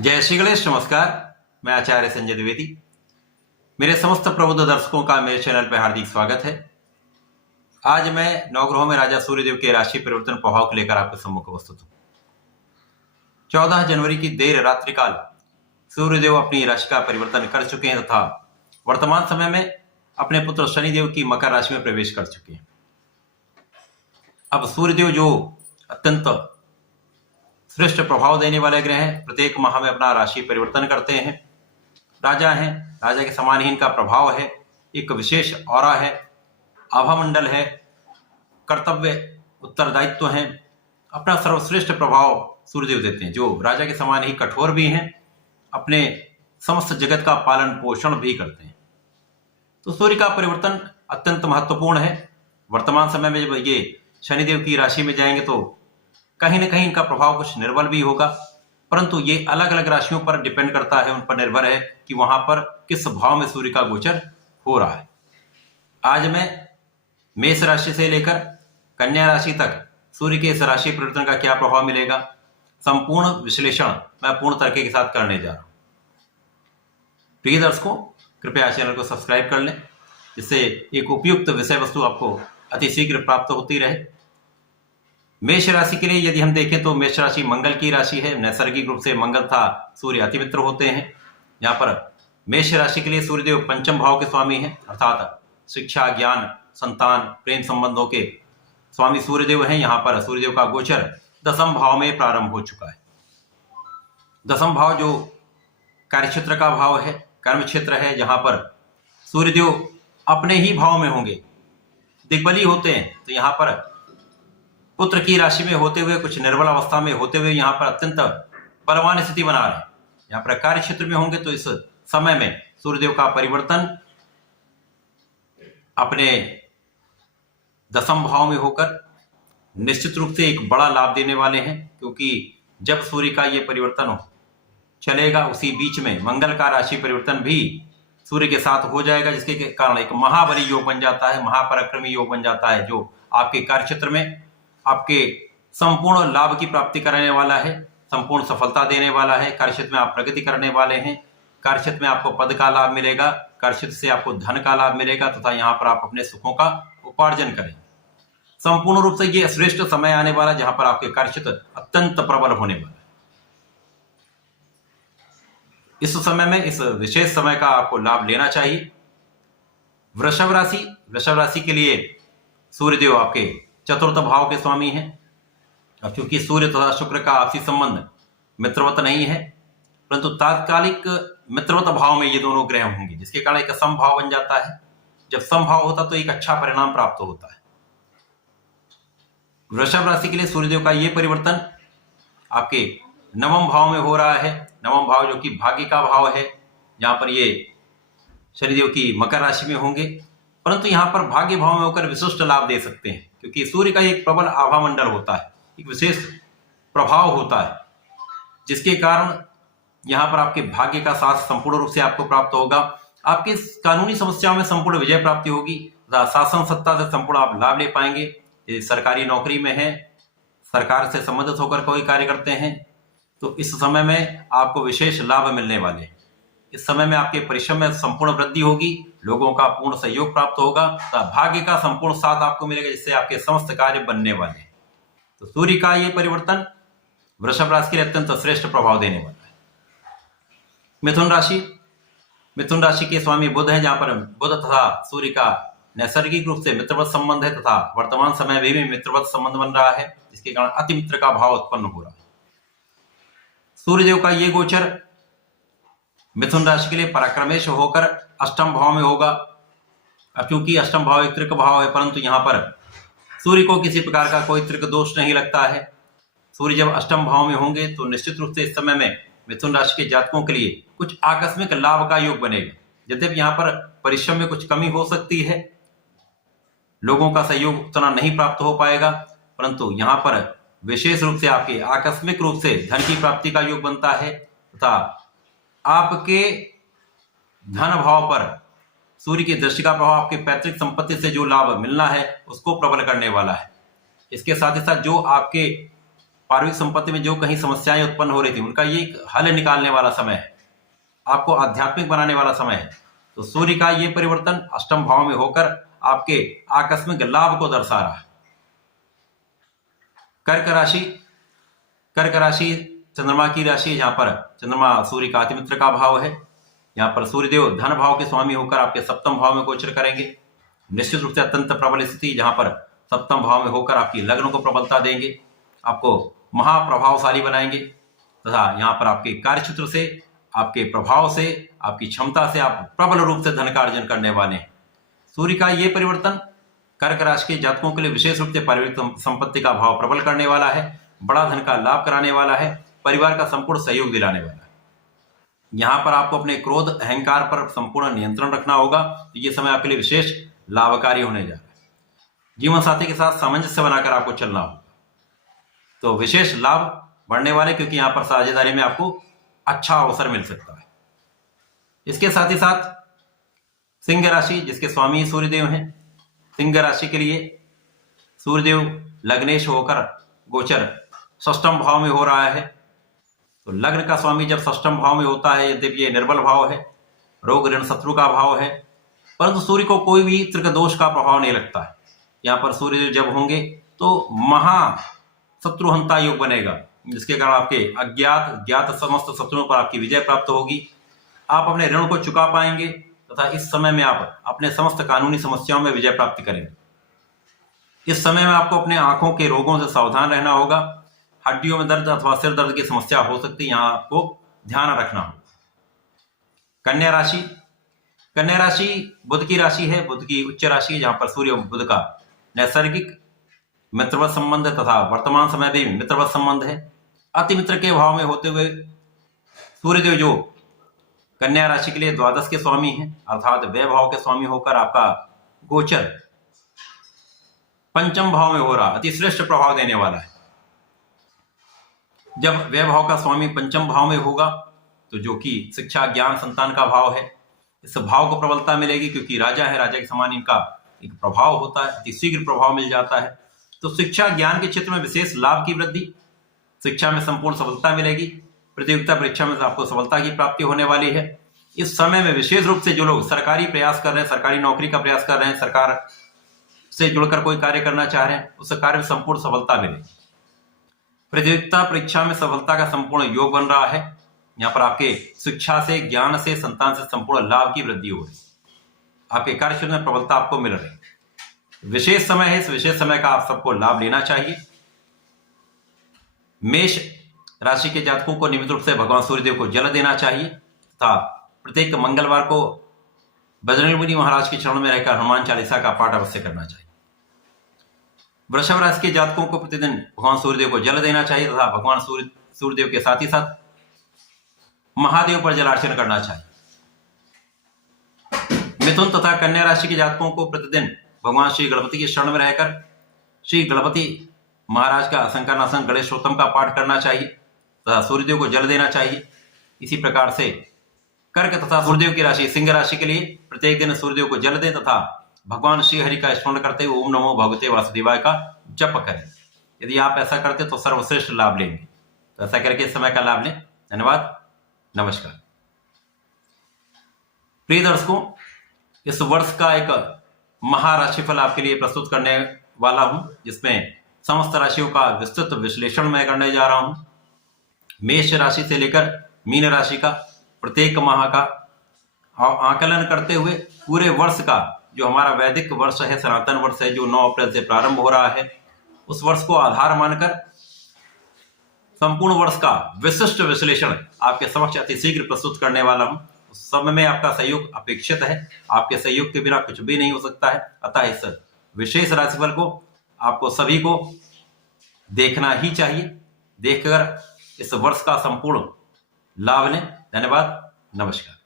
जय श्री गणेश। नमस्कार, मैं आचार्य संजय द्विवेदी। मेरे समस्त प्रबुद्ध दर्शकों का मेरे चैनल पर हार्दिक स्वागत है। आज मैं नवग्रहों में राजा सूर्यदेव के राशि परिवर्तन प्रभाव को लेकर आपके सम्मुख उपस्थित हूँ। 14 जनवरी की देर रात्रि काल सूर्यदेव अपनी राशि का परिवर्तन कर चुके हैं तथा वर्तमान समय में अपने पुत्र शनिदेव की मकर राशि में प्रवेश कर चुके हैं। अब सूर्यदेव जो अत्यंत श्रेष्ठ प्रभाव देने वाले ग्रह हैं, प्रत्येक माह में अपना राशि परिवर्तन करते हैं। राजा हैं, राजा के समान ही इनका प्रभाव है, एक विशेष ऑरा है, आभामंडल है, कर्तव्य उत्तरदायित्व है, अपना सर्वश्रेष्ठ प्रभाव सूर्यदेव देते हैं, जो राजा के समान ही कठोर भी हैं, अपने समस्त जगत का पालन पोषण भी करते हैं। तो सूर्य का परिवर्तन अत्यंत महत्वपूर्ण है। वर्तमान समय में जब ये शनिदेव की राशि में जाएंगे तो कहीं ना कहीं इनका प्रभाव कुछ निर्बल भी होगा, परंतु ये अलग अलग राशियों पर डिपेंड करता है, उन पर निर्भर है कि वहां पर किस भाव में सूर्य का गोचर हो रहा है। आज मैं मेष राशि से लेकर कन्या राशि तक सूर्य के इस राशि परिवर्तन का क्या प्रभाव मिलेगा, संपूर्ण विश्लेषण मैं पूर्ण तरीके के साथ करने जा रहा हूं। प्रिय दर्शकों, कृपया चैनल को सब्सक्राइब कर लें, जिससे एक उपयुक्त विषय वस्तु आपको अति शीघ्र प्राप्त होती रहे। मेष राशि के लिए यदि हम देखें तो मेष राशि मंगल की राशि है। नैसर्गिक रूप से मंगल था सूर्य अति मित्र होते हैं। यहाँ पर मेष राशि के लिए सूर्यदेव पंचम भाव के स्वामी हैं, अर्थात शिक्षा, ज्ञान, संतान, प्रेम संबंधों के स्वामी सूर्यदेव हैं। यहाँ पर सूर्यदेव का गोचर दसम भाव में प्रारंभ हो चुका है। दसम भाव जो कार्यक्षेत्र का भाव है, कर्म क्षेत्र है, जहां पर सूर्यदेव अपने ही भाव में होंगे, दिग्बली होते हैं। तो यहाँ पर पुत्र की राशि में होते हुए, कुछ निर्बल अवस्था में होते हुए यहाँ पर अत्यंत बलवान स्थिति बना रहे हैं। यहाँ पर कार्य क्षेत्र में होंगे तो इस समय में सूर्यदेव का परिवर्तन अपने दसम भाव में होकर निश्चित रूप से एक बड़ा लाभ देने वाले हैं, क्योंकि जब सूर्य का ये परिवर्तन चलेगा उसी बीच में मंगल का राशि परिवर्तन भी सूर्य के साथ हो जाएगा, जिसके कारण एक महाबली योग बन जाता है, महापराक्रमी योग बन जाता है, जो आपके कार्य क्षेत्र में आपके संपूर्ण लाभ की प्राप्ति कराने वाला है, संपूर्ण सफलता देने वाला है। कार्यक्षेत्र में आप प्रगति करने वाले हैं, कार्यक्षेत्र में आपको पद का लाभ मिलेगा, कार्यक्षेत्र से आपको धन का लाभ मिलेगा तथा यहाँ पर आप अपने सुखों का उपार्जन करें। संपूर्ण रूप से ये श्रेष्ठ समय आने वाला, जहां पर आपके कार्यक्षेत्र अत्यंत प्रबल होने वाला है। इस समय में, इस विशेष समय का आपको लाभ लेना चाहिए। वृषभ राशि के लिए सूर्यदेव आपके चतुर्थ भाव के स्वामी हैं। अब क्योंकि सूर्य तथा शुक्र का आपसी संबंध मित्रवत नहीं है, परंतु तात्कालिक मित्रवत भाव में ये दोनों ग्रह होंगे, जिसके कारण एक समभाव बन जाता है। जब समभाव होता तो एक अच्छा परिणाम प्राप्त होता है। वृषभ राशि के लिए सूर्यदेव का ये परिवर्तन आपके नवम भाव में हो रहा है। नवम भाव जो कि भाग्य का भाव है, जहां पर ये शनिदेव की मकर राशि में होंगे, परंतु यहाँ पर भाग्य भाव में होकर विशिष्ट लाभ दे सकते हैं, क्योंकि सूर्य का एक प्रबल आभामंडल होता है, एक विशेष प्रभाव होता है, जिसके कारण यहाँ पर आपके भाग्य का साथ संपूर्ण रूप से आपको प्राप्त होगा। आपकी कानूनी समस्याओं में संपूर्ण विजय प्राप्ति होगी, शासन सत्ता से संपूर्ण आप लाभ ले पाएंगे। यदि सरकारी नौकरी में है, सरकार से संबंधित होकर कोई कार्य करते हैं, तो इस समय में आपको विशेष लाभ मिलने वाले हैं। इस समय में आपके परिश्रम में संपूर्ण वृद्धि होगी, लोगों का पूर्ण सहयोग प्राप्त होगा, भाग्य का संपूर्ण साथ आपको मिलेगा, जिससे आपके समस्त कार्य बनने वाले हैं। तो सूर्य का ये परिवर्तन वृषभ राशि के लिए अत्यंत श्रेष्ठ प्रभाव देने वाला है। मिथुन राशि के स्वामी बुध है, जहां पर बुध तथा सूर्य का नैसर्गिक रूप से मित्रवत संबंध है तथा वर्तमान समय में भी मित्रवत संबंध बन रहा है, जिसके कारण अति मित्र का भाव उत्पन्न हो रहा है। सूर्यदेव का ये गोचर मिथुन राशि के लिए पराक्रमेश होकर अष्टम भाव में होगा। अब क्योंकि अष्टम भाव एक त्रिक भाव है, परंतु यहाँ पर सूर्य को किसी प्रकार का कोई त्रिक दोष नहीं लगता है। सूर्य जब अष्टम भाव में होंगे तो निश्चित रूप से इस समय में मिथुन राशि के जातकों के लिए कुछ आकस्मिक लाभ का योग बनेगा। यद्यपि यहाँ पर परिश्रम में कुछ कमी हो सकती है, लोगों का सहयोग उतना नहीं प्राप्त हो पाएगा, परंतु यहाँ पर विशेष रूप से आपके आकस्मिक रूप से धन की प्राप्ति का योग बनता है तथा आपके धन भाव पर सूर्य की दृष्टि का प्रभाव आपके पैतृक संपत्ति से जो लाभ मिलना है उसको प्रबल करने वाला है। इसके साथ ही साथ जो आपके पारिवारिक संपत्ति में जो कहीं समस्याएं उत्पन्न हो रही थी उनका ये एक हल निकालने वाला समय है, आपको आध्यात्मिक बनाने वाला समय है। तो सूर्य का ये परिवर्तन अष्टम भाव में होकर आपके आकस्मिक लाभ को दर्शा रहा है। कर्क राशि चंद्रमा की राशि, जहां पर चंद्रमा सूर्य का अतिमित्र का भाव है। यहाँ पर सूर्यदेव धन भाव के स्वामी होकर आपके सप्तम भाव में गोचर करेंगे। निश्चित रूप से अत्यंत प्रबल स्थिति, जहां पर सप्तम भाव में होकर आपकी लग्न को प्रबलता देंगे, आपको महाप्रभावशाली बनाएंगे तथा यहाँ पर आपके कार्यक्षेत्र से, आपके प्रभाव से, आपकी क्षमता से आप प्रबल रूप से धन का अर्जन करने वाले हैं। सूर्य का ये परिवर्तन कर्क राशि के जातकों के लिए विशेष रूप से पारिवारिक संपत्ति का भाव प्रबल करने वाला है, बड़ा धन का लाभ कराने वाला है, परिवार का संपूर्ण सहयोग दिलाने वाला है। यहाँ पर आपको अपने क्रोध अहंकार पर संपूर्ण नियंत्रण रखना होगा। तो ये समय आपके लिए विशेष लाभकारी होने जा रहा है। जीवन साथी के साथ सामंजस्य बनाकर आपको चलना होगा, तो विशेष लाभ बढ़ने वाले, क्योंकि यहाँ पर साझेदारी में आपको अच्छा अवसर मिल सकता है। इसके साथ ही साथ सिंह राशि, जिसके स्वामी सूर्यदेव हैं, सिंह राशि के लिए सूर्यदेव लग्नेश होकर गोचर षष्ठम भाव में हो रहा है। तो लग्न का स्वामी जब षष्ठम भाव में होता है, यद्यपि ये निर्बल भाव है, रोग ऋण शत्रु का भाव है, परंतु सूर्य को कोई भी त्रिक दोष का प्रभाव नहीं लगता है। यहाँ पर सूर्य जब होंगे तो महा शत्रुहंता योग बनेगा, जिसके कारण आपके अज्ञात ज्ञात समस्त शत्रुओं पर आपकी विजय प्राप्त होगी। आप अपने ऋण को चुका पाएंगे तथा इस समय में आप अपने समस्त कानूनी समस्याओं में विजय प्राप्त करेंगे। इस समय में आपको अपने आंखों के रोगों से सावधान रहना होगा। हड्डियों में दर्द अथवा सिर दर्द की समस्या हो सकती है, यहाँ आपको ध्यान रखना होगा। कन्या राशि बुध की राशि है, बुध की उच्च राशि है, जहां पर सूर्य बुध का नैसर्गिक मित्रवत संबंध है तथा वर्तमान समय भी मित्रवत संबंध है। अति मित्र के भाव में होते हुए सूर्यदेव जो कन्या राशि के लिए द्वादश के स्वामी हैं, अर्थात व्यय भाव के स्वामी होकर आपका गोचर पंचम भाव में हो रहा, अति श्रेष्ठ प्रभाव देने वाला है। जब व्यय भाव का स्वामी पंचम भाव में होगा तो जो कि शिक्षा ज्ञान संतान का भाव है, इस भाव को प्रबलता मिलेगी, क्योंकि राजा है, राजा के समान इनका एक प्रभाव होता है, अति शीघ्र प्रभाव मिल जाता है। तो शिक्षा ज्ञान के क्षेत्र में विशेष लाभ की वृद्धि, शिक्षा में संपूर्ण सफलता मिलेगी, प्रतियोगिता परीक्षा में आपको सफलता की प्राप्ति होने वाली है। इस समय में विशेष रूप से जो लोग सरकारी प्रयास कर रहे हैं, सरकारी नौकरी का प्रयास कर रहे हैं, सरकार से जुड़कर कोई कार्य करना चाह रहे हैं, उस कार्य में संपूर्ण सफलता मिलेगी। प्रतियोगिता परीक्षा में सफलता का संपूर्ण योग बन रहा है। यहाँ पर आपके शिक्षा से, ज्ञान से, संतान से संपूर्ण लाभ की वृद्धि हो रही है। आपके कार्यक्षेत्र में प्रबलता आपको मिल रही है। विशेष समय है, इस विशेष समय का आप सबको लाभ लेना चाहिए। मेष राशि के जातकों को नियमित रूप से भगवान सूर्यदेव को जल देना चाहिए तथा प्रत्येक मंगलवार को बजरंग मुनि महाराज के चरणों में रहकर हनुमान चालीसा का पाठ अवश्य करना चाहिए। वृषभ राशि के जातकों को प्रतिदिन भगवान सूर्यदेव को जल देना चाहिए तथा भगवान सूर्यदेव के साथ ही साथ महादेव पर जलार्चन करना चाहिए। मिथुन तथा कन्या राशि के जातकों को प्रतिदिन भगवान श्री गणपति के शरण में रहकर श्री गणपति महाराज का शंकरनाशन गणेशोत्तम का पाठ करना चाहिए तथा सूर्यदेव को जल देना चाहिए। इसी प्रकार से कर्क तथा सूर्यदेव की राशि सिंह राशि के लिए प्रत्येक दिन सूर्यदेव को जल दें तथा भगवान श्री हरि का स्मरण करते हुए ओम नमो भगवते वासुदेवाय का जप करें। यदि आप ऐसा करते तो सर्वश्रेष्ठ लाभ लेंगे। तो ऐसा करके इस समय का लाभ लें। धन्यवाद, नमस्कार। प्रिय दर्शकों, इस वर्ष का एक महाराशिफल आपके लिए प्रस्तुत करने वाला हूं, जिसमें समस्त राशियों का विस्तृत विश्लेषण मैं करने जा रहा हूं। मेष राशि से लेकर मीन राशि का प्रत्येक माह का आकलन करते हुए पूरे वर्ष का, जो हमारा वैदिक वर्ष है, सनातन वर्ष है, जो 9 अप्रैल से प्रारंभ हो रहा है, उस वर्ष को आधार मानकर संपूर्ण वर्ष का विशिष्ट विश्लेषण आपके समक्ष अति शीघ्र प्रस्तुत करने वाला हूं। उस समय में आपका सहयोग अपेक्षित है। आपके सहयोग के बिना कुछ भी नहीं हो सकता है। अतः इस विशेष राशिफल को आपको सभी को देखना ही चाहिए। देखकर इस वर्ष का संपूर्ण लाभ लें। धन्यवाद, नमस्कार।